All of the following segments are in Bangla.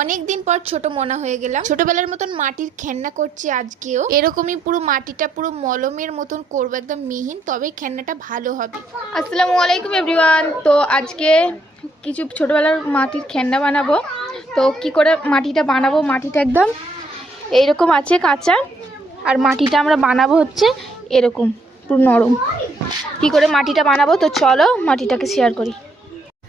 অনেক দিন পর ছোট মনা হয়ে গেলাম। ছোটবেলার মতন মাটির খেলনা করছি আজকেও। এরকমই পুরো মাটিটা পুরো মলমের মতন করবো, একদম মিহিন, তবেই খেলনাটা ভালো হবে। আসসালামু আলাইকুম এভরিওয়ান। তো আজকে কিছু ছোটবেলার মাটির খেলনা বানাবো। তো কি করে মাটিটা বানাবো, মাটিটা একদম এইরকম আছে কাঁচা, আর মাটিটা আমরা বানাবো হচ্ছে এরকম পুরো নরম। কি করে মাটিটা বানাবো, তো চলো মাটিটাকে শেয়ার করি।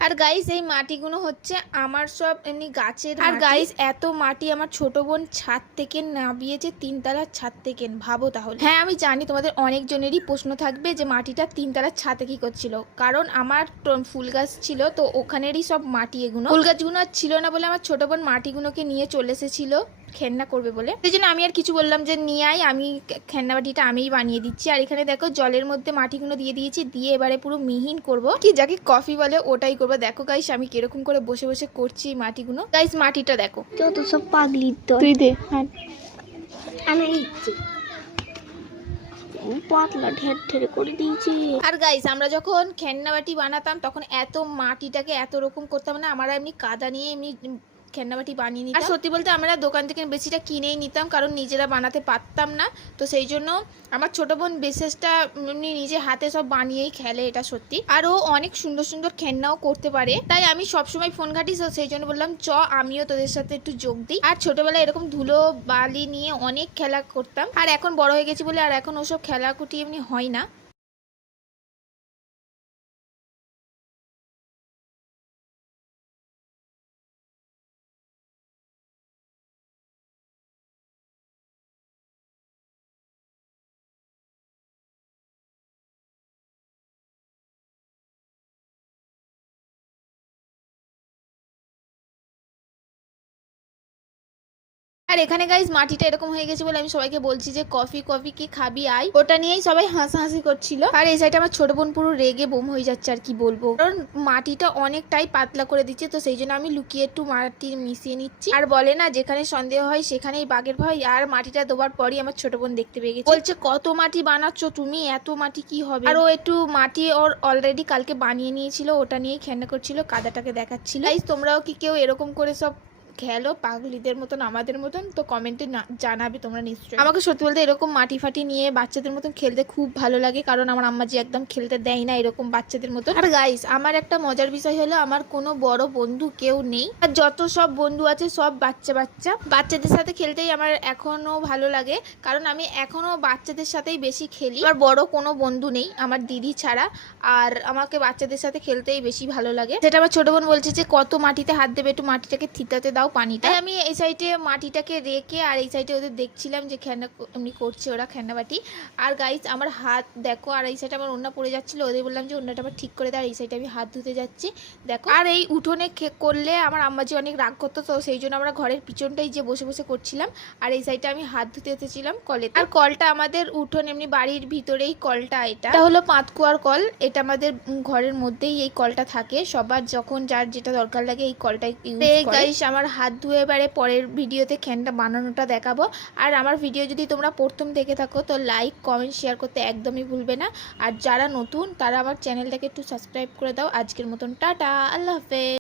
আর গাইস এই মাটিগুলো হচ্ছে আমার সব এমনি গাছের। আর গাইস এত মাটি আমার ছোট বোন ছাদ থেকে নামিয়েছে, 3 তলার ছাদ থেকে। ভাবো তাহলে। হ্যাঁ আমি জানি তোমাদের অনেকজনেরই প্রশ্ন থাকবে যে মাটিটা 3 তলার ছাদে কি করছিল। কারণ আমার ফুল গাছ ছিল, তো ওখানেরই সব মাটি এগুলো। ফুল গাছগুলো আর ছিল না বলে আমার ছোট বোন মাটিগুলোকে নিয়ে চলে এসেছিল খেলনা করবে বলে। সেই জন্য আমি আর কিছু বললাম যে নিয়ে আয়, আমি খেলনা বাটিটা আমিই বানিয়ে দিচ্ছি। আর এখানে দেখো জলের মধ্যে মাটিগুলো দিয়ে দিয়েছি, দিয়ে এবারে পুরো মিহিন করব, কি যাকে কফি বলে ওটাই করবো। দেখো গাইস আমি কিরকম করে বসে বসে করছি মাটিগুলো। গাইস মাটিটা দেখো, যত সব পাগলি তুই দে। হ্যাঁ আমি পাতলা ঢের ঢেরে করে দিয়েছি। আর গাইস আমরা যখন খেলনা বাটি বানাতাম তখন এত মাটিটাকে এত রকম করতাম না, আমরা এমনি কাদা নিয়ে এমনি খেলনা বাটি বানিয়ে নিতাম। আর সত্যি বলতে আমরা দোকান থেকে বেশিটা কিনেই নিতাম, কারণ নিজেরা বানাতে পারতাম না। তো সেই জন্য আমার ছোট বোন বিশেষটা এমনি নিজে হাতে সব বানিয়েই খেলে, এটা সত্যি। আর ও অনেক সুন্দর সুন্দর খেলনাও করতে পারে, তাই আমি সবসময় ফোন ঘাঁটি। সেই জন্য বললাম চ আমিও তোদের সাথে একটু যোগ দিই। আর ছোটবেলায় এরকম ধুলো বালি নিয়ে অনেক খেলা করতাম, আর এখন বড় হয়ে গেছি বলে আর এখন ওসব খেলাকুটি এমনি হয় না। আর এখানে গাইজ মাটিটা এরকম হয়ে গেছে বলে আমি সবাইকে বলছি যে কফি কফি কি খাবি আই, ওটা নিয়েই সবাই হাসাহাসি করছিল। আর এই সাইডে আমার ছোট বোন পুরো রেগে বোম হয়ে যাচ্ছে, আর কি বলবো, কারণ মাটিটা অনেকটাই পাতলা করে দিচ্ছে। তো সেই জন্য আমি লুকিয়ে একটু মাটি মিশিয়ে নিচ্ছি। আর বলে না যেখানে সন্দেহ হয় সেখানেই বাঘের ভয়। আর মাটিটা দেওয়ার পরই আমার ছোট বোন দেখতে পেয়ে গেছে, বলছে কত মাটি বানাচ্ছ তুমি, এত মাটি কি হবে। আর ও একটু মাটি ওর অলরেডি কালকে বানিয়ে নিয়েছিল, ওটা নিয়েই খেলনা করছিল, কাদাটাকে দেখাচ্ছিল। গাইজ তোমরাও কি কেউ এরকম করে সব খেলো পাগলিদের মতন আমাদের মতন? তো কমেন্টে জানাবে তোমরা নিশ্চয়ই। আমাকে সত্যি বলতে এরকম মাটি ফাটি নিয়ে বাচ্চাদের মতন খেলতে খুব ভালো লাগে, কারণ আমার আম্মা যে একদম খেলতে দেয় না এরকম বাচ্চাদের মতন। আর গাইস আমার একটা মজার বিষয় হলো আমার কোনো বড় বন্ধু কেউ নেই, আর যত সব বন্ধু আছে সব বাচ্চাদের সাথে খেলতেই আমার এখনো ভালো লাগে, কারণ আমি এখনো বাচ্চাদের সাথেই বেশি খেলি। আমার বড় কোনো বন্ধু নেই আমার দিদি ছাড়া, আর আমাকে বাচ্চাদের সাথে খেলতেই বেশি ভালো লাগে। যেটা আমার ছোট বোন বলছে যে কত মাটিতে হাত দেবে, একটু মাটিটাকে থিতাতে দাও পানিটা। আমি এই সাইডে মাটিটাকে রেখে আর এই সাইডে ওদের দেখছিলাম যে খেলনা এমনি করছে ওরা খেলনা বাটি। আর গাইস আমার হাত দেখো, আর এই সাইডে আমার ওড়না পড়ে যাচ্ছিল, ওদের বললাম যে ওড়নাটা আমার ঠিক করে দেয়। আর এই সাইডে আমি হাত ধুতে যাচ্ছি দেখো। আর এই উঠোনে করলে আমার আম্মাজি অনেক রাগ করতো, তো সেই জন্য আমরা ঘরের পিছনটাই যে বসে বসে করছিলাম। আর এই সাইডে আমি হাত ধুতে এসেছিলাম কলে। আর কলটা আমাদের উঠোন এমনি বাড়ির ভিতরেই কলটা, এটা হলো পাঁতকুয়ার কল। এটা আমাদের ঘরের মধ্যেই এই কলটা থাকে, সবার যখন যার যেটা দরকার লাগে এই কলটাই ইউজ করে। গাইস আমার হাত ধুয়ে এবারে পরের ভিডিওতে খেলনা বানানোটা দেখাবো। আর আমার ভিডিও যদি তোমরা প্রথম দেখে থাকো তো লাইক কমেন্ট শেয়ার করতে একদমই ভুলবে না। আর যারা নতুন তারা আমার চ্যানেলটাকে একটু সাবস্ক্রাইব করে দাও। আজকের মতন টাটা, আল্লাহ হাফেজ।